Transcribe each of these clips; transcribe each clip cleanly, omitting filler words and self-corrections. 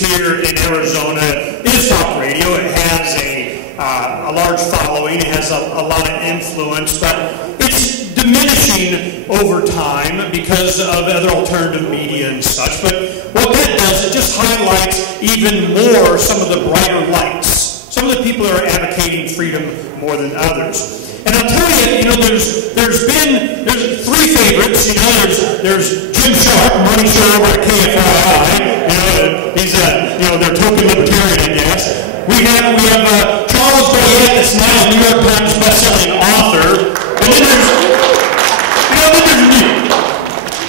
here in Arizona is talk radio. It has a large following. It has a lot of influence, but it's diminishing over time because of other alternative media and such. But what that does, it just highlights even more some of the brighter lights. Some of the people that are advocating freedom more than others. And I'll tell you, there's three favorites. There's Jim Sharp, money show over at KFYI. He's their token libertarian, I guess. We have Charles Goyette, that's now a New York Times best-selling author. And then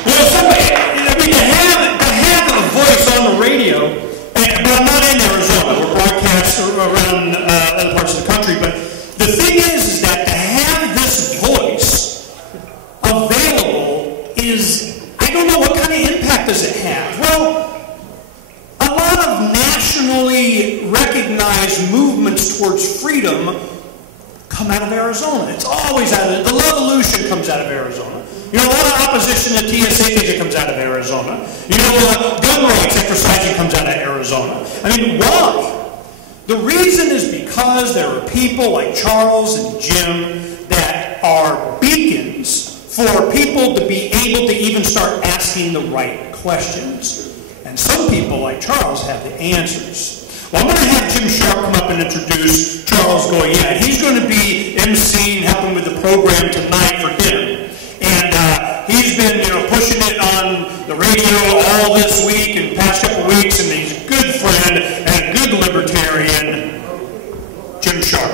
there's somebody. I mean, to have a voice on the radio, but I'm not in Arizona. We're broadcast around other parts of the country, but the thing is that to have this voice available is, I don't know, what kind of impact does it have? Well, a lot of nationally recognized movements towards freedom come out of Arizona. It's always out of, the Levolution comes out of Arizona. A lot of opposition to TSA things that comes out of Arizona. Gun rights exercising comes out of Arizona. I mean, why? The reason is because there are people like Charles and Jim that are beacons for people to be able to even start asking the right questions. And some people like Charles have the answers. Well, I'm going to have Jim Sharp come up and introduce Charles Goyette. He's going to be emceeing, helping with the program tonight for dinner. And he's been pushing it on the radio all this week and past couple weeks, and he's a good friend and a good libertarian, Jim Sharp.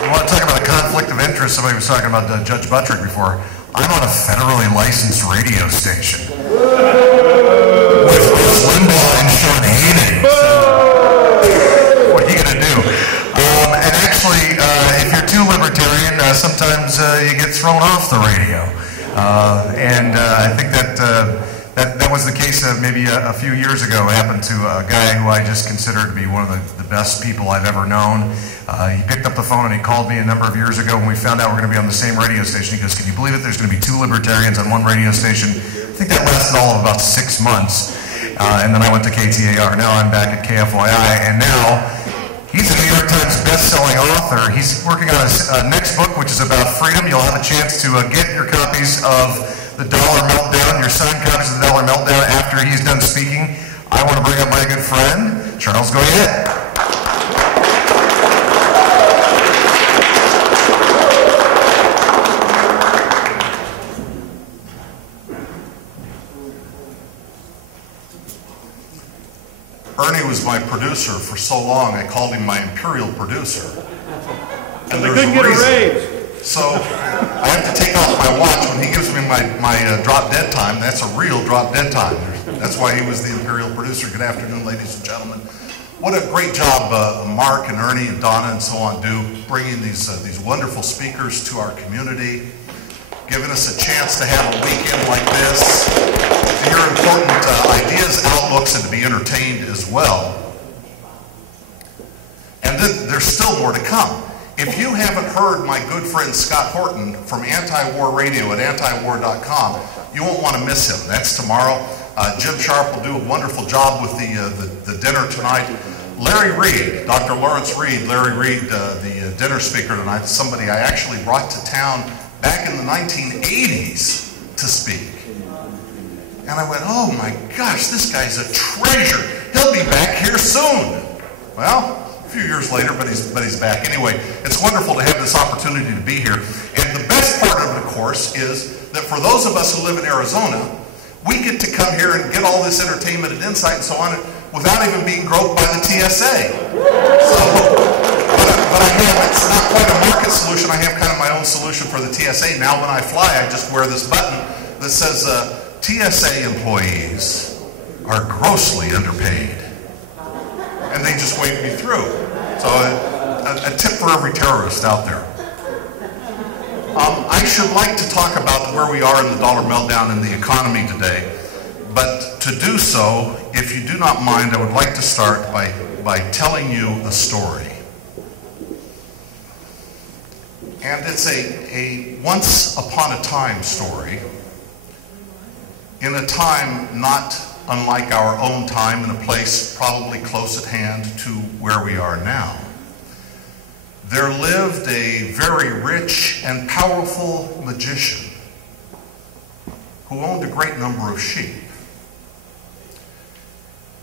We want to talk about a conflict of interest. Somebody was talking about Judge Buttrick before. I'm on a federally licensed radio station with Limbaugh and Sean Hannity. So, what are you going to do? And actually, if you're too libertarian, sometimes you get thrown off the radio. And I think that was the case maybe a few years ago. It happened to a guy who I just consider to be one of the best people I've ever known. He picked up the phone and he called me a number of years ago when we found out we're going to be on the same radio station. He goes, "Can you believe it? There's going to be two libertarians on one radio station." I think that lasted all of about 6 months. And then I went to KTAR. Now I'm back at KFYI, and now he's a New York Times best-selling author. He's working on his next book, which is about freedom. You'll have a chance to get your copies of The Dollar Meltdown, your signed copies of The Dollar Meltdown after he's done speaking. I want to bring up my good friend, Charles Goyette. Ernie was my producer for so long, I called him my imperial producer. And they couldn't get a raise. So I have to take off my watch when he gives me my drop dead time. That's a real drop dead time. That's why he was the imperial producer. Good afternoon, ladies and gentlemen. What a great job Mark and Ernie and Donna and so on do, bringing these wonderful speakers to our community, giving us a chance to have a weekend like this, to hear important ideas, outlooks, and to be entertained as well. And then there's still more to come. If you haven't heard my good friend Scott Horton from Anti-War Radio at antiwar.com, you won't want to miss him. That's tomorrow. Jim Sharp will do a wonderful job with the dinner tonight. Larry Reed, Dr. Lawrence Reed, Larry Reed, the dinner speaker tonight, somebody I actually brought to town back in the 1980s to speak. And I went, oh my gosh, this guy's a treasure. He'll be back here soon. Well, a few years later, but he's back. Anyway, it's wonderful to have this opportunity to be here. And the best part of it, of course, is that for those of us who live in Arizona, we get to come here and get all this entertainment and insight and so on without even being groped by the TSA. So, but I have, it's not quite a market solution. I have kind of my own solution for the TSA. Now when I fly, I just wear this button that says, TSA employees are grossly underpaid. And they just wave me through. So a tip for every terrorist out there. I should like to talk about where we are in the dollar meltdown in the economy today. But to do so, if you do not mind, I would like to start by telling you a story. And it's a once upon a time story. in a time not unlike our own time, in a place probably close at hand to where we are now, there lived a very rich and powerful magician who owned a great number of sheep.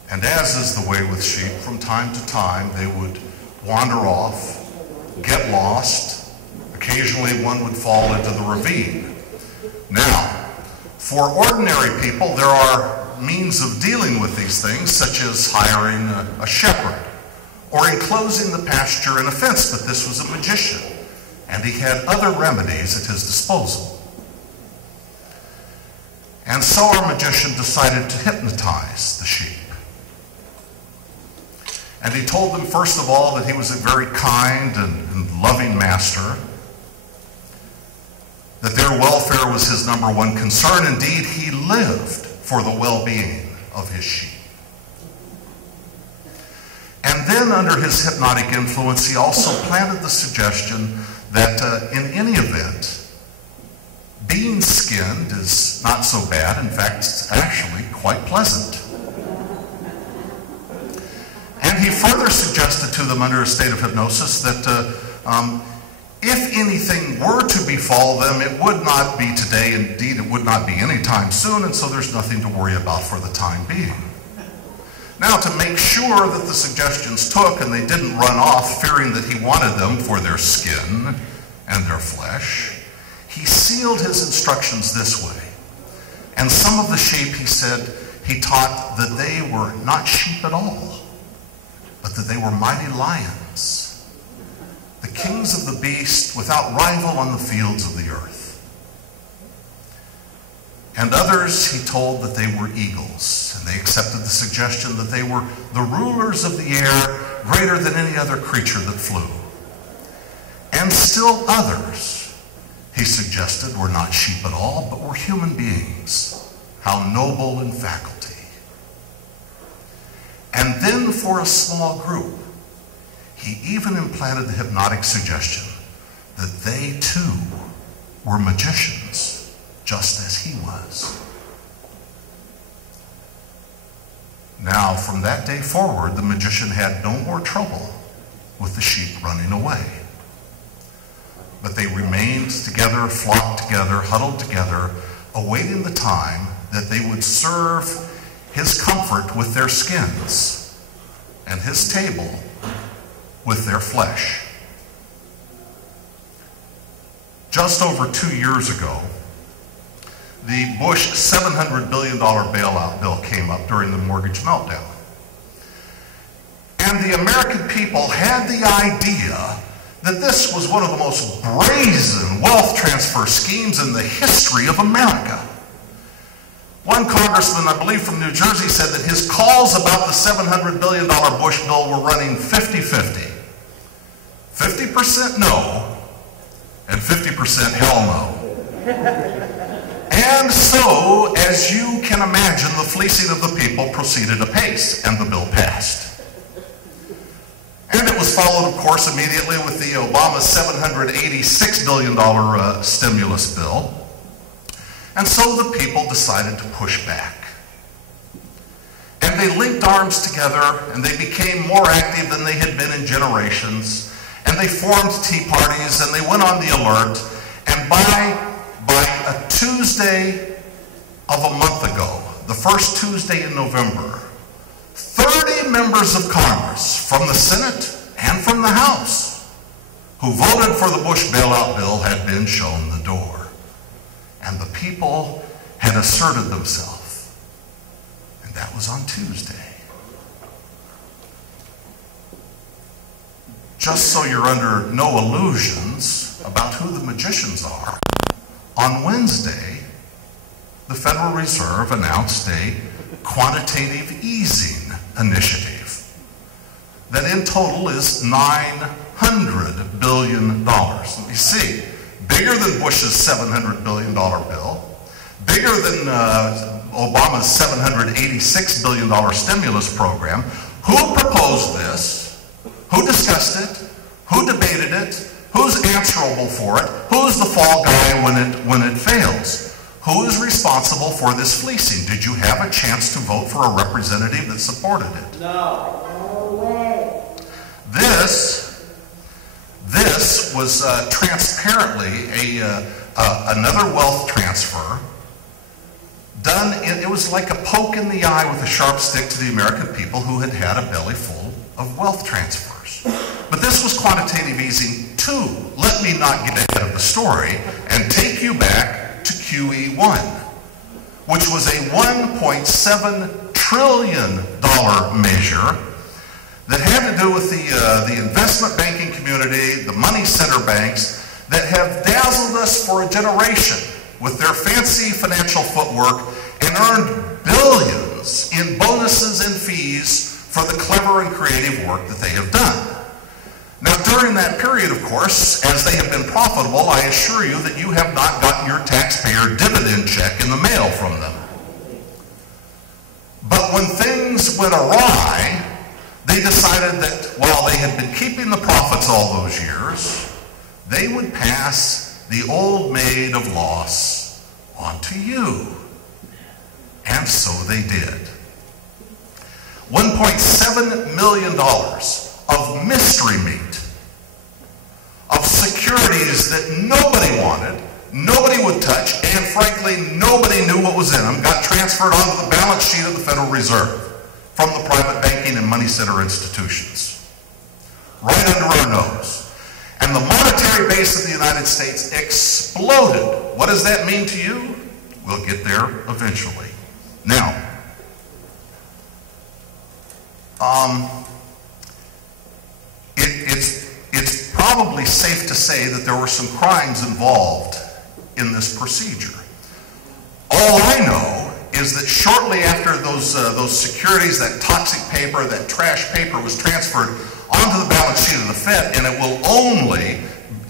And as is the way with sheep, from time to time they would wander off, get lost. Occasionally one would fall into the ravine. Now, for ordinary people, there are means of dealing with these things, such as hiring a shepherd or enclosing the pasture in a fence, but this was a magician, and he had other remedies at his disposal. And so our magician decided to hypnotize the sheep. And he told them, first of all, that he was a very kind and loving master, that their welfare was his number one concern. Indeed, he lived for the well-being of his sheep. And then, under his hypnotic influence, he also planted the suggestion that in any event, being skinned is not so bad. In fact, it's actually quite pleasant. And he further suggested to them under a state of hypnosis that if anything were to befall them, it would not be today. Indeed, it would not be any time soon, and so there's nothing to worry about for the time being. Now, to make sure that the suggestions took and they didn't run off fearing that he wanted them for their skin and their flesh, he sealed his instructions this way. And some of the sheep, he said, he taught that they were not sheep at all, but that they were mighty lions, the kings of the beast without rival on the fields of the earth. And others he told that they were eagles, and they accepted the suggestion that they were the rulers of the air, greater than any other creature that flew. And still others, he suggested, were not sheep at all, but were human beings. How noble in faculty. And then for a small group, he even implanted the hypnotic suggestion that they too were magicians, just as he was. Now, from that day forward, the magician had no more trouble with the sheep running away. But they remained together, flocked together, huddled together, awaiting the time that they would serve his comfort with their skins and his table with their flesh. Just over 2 years ago, the Bush $700 billion bailout bill came up during the mortgage meltdown. And the American people had the idea that this was one of the most brazen wealth transfer schemes in the history of America. One congressman, I believe from New Jersey, said that his calls about the $700 billion Bush bill were running 50-50. 50% no, and 50% hell no. And so, as you can imagine, the fleecing of the people proceeded apace, and the bill passed. And it was followed, of course, immediately with the Obama $786 billion stimulus bill. And so the people decided to push back. And they linked arms together, and they became more active than they had been in generations. And they formed tea parties, and they went on the alert. And by a Tuesday of a month ago, the first Tuesday in November, 30 members of Congress from the Senate and from the House who voted for the Bush bailout bill had been shown the door. And the people had asserted themselves. And that was on Tuesday. Just so you're under no illusions about who the magicians are, on Wednesday, the Federal Reserve announced a quantitative easing initiative that in total is $900 billion. You see, bigger than Bush's $700 billion bill, bigger than Obama's $786 billion stimulus program. Who proposed this? Who discussed it? Who debated it? Who's answerable for it? Who's the fall guy when it fails? Who is responsible for this fleecing? Did you have a chance to vote for a representative that supported it? No. No way. This was transparently another wealth transfer done. It was like a poke in the eye with a sharp stick to the American people who had had a belly full of wealth transfers. But this was quantitative easing too. Let me not get ahead of the story and take you back to QE1, which was a $1.7 trillion measure that had to do with the investment banking community, the money center banks that have dazzled us for a generation with their fancy financial footwork and earned billions in bonuses and fees for the clever and creative work that they have done. Now, during that period, of course, as they have been profitable, I assure you that you have not gotten your taxpayer dividend check in the mail from them. But when things went awry, they decided that while they had been keeping the profits all those years, they would pass the old maid of loss on to you. And so they did. $1.7 million of mystery meat, of securities that nobody wanted, nobody would touch, and frankly, nobody knew what was in them, got transferred onto the balance sheet of the Federal Reserve from the private banking and money center institutions, right under our nose. And the monetary base of the United States exploded. What does that mean to you? We'll get there eventually. Now, it's probably safe to say that there were some crimes involved in this procedure. All I know is that shortly after those securities, that toxic paper, that trash paper was transferred onto the balance sheet of the Fed, and it will only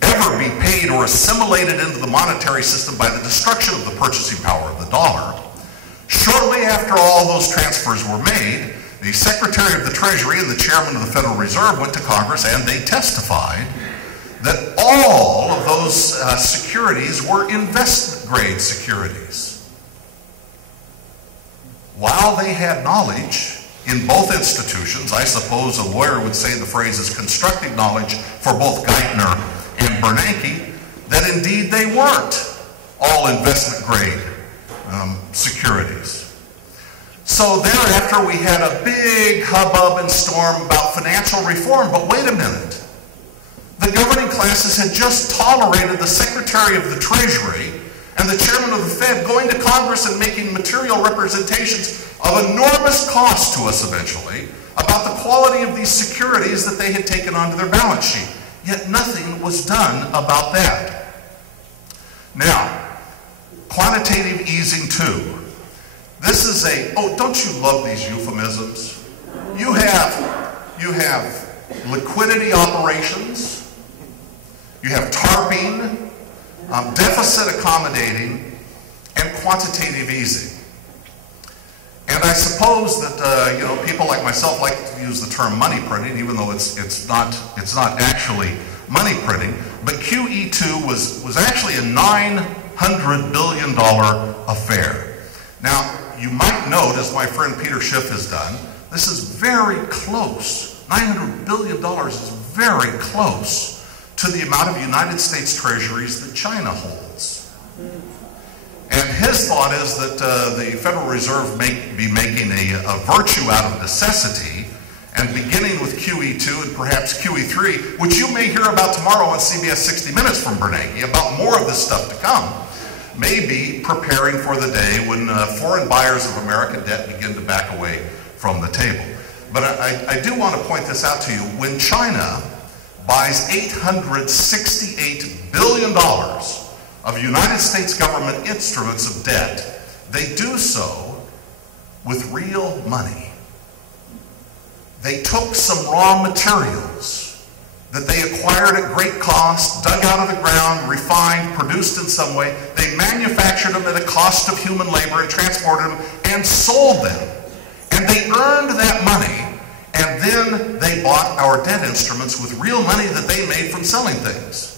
ever be paid or assimilated into the monetary system by the destruction of the purchasing power of the dollar. Shortly after all those transfers were made, the Secretary of the Treasury and the Chairman of the Federal Reserve went to Congress and they testified that all of those securities were investment-grade securities. While they had knowledge in both institutions, I suppose a lawyer would say the phrase is constructive knowledge for both Geithner and Bernanke, that indeed they weren't all investment-grade securities. So thereafter we had a big hubbub and storm about financial reform, but wait a minute. The governing classes had just tolerated the Secretary of the Treasury and the Chairman of the Fed going to Congress and making material representations of enormous cost to us eventually about the quality of these securities that they had taken onto their balance sheet. Yet nothing was done about that. Now, quantitative easing 2. This is oh, don't you love these euphemisms? You have liquidity operations, you have tarping, deficit accommodating, and quantitative easing. And I suppose that people like myself like to use the term money printing, even though it's not actually money printing. But QE2 was actually a $900 billion affair. Now, you might note, as my friend Peter Schiff has done, this is very close. $900 billion is very close to the amount of United States treasuries that China holds. And his thought is that the Federal Reserve may be making a virtue out of necessity, and beginning with QE2 and perhaps QE3, which you may hear about tomorrow on CBS 60 Minutes from Bernanke, about more of this stuff to come, may be preparing for the day when foreign buyers of American debt begin to back away from the table. But I do want to point this out to you. When China buys $868 billion of United States government instruments of debt, they do so with real money. They took some raw materials that they acquired at great cost, dug out of the ground, refined, produced in some way. They manufactured them at a cost of human labor and transported them and sold them. And they earned that money, and then they bought our debt instruments with real money that they made from selling things.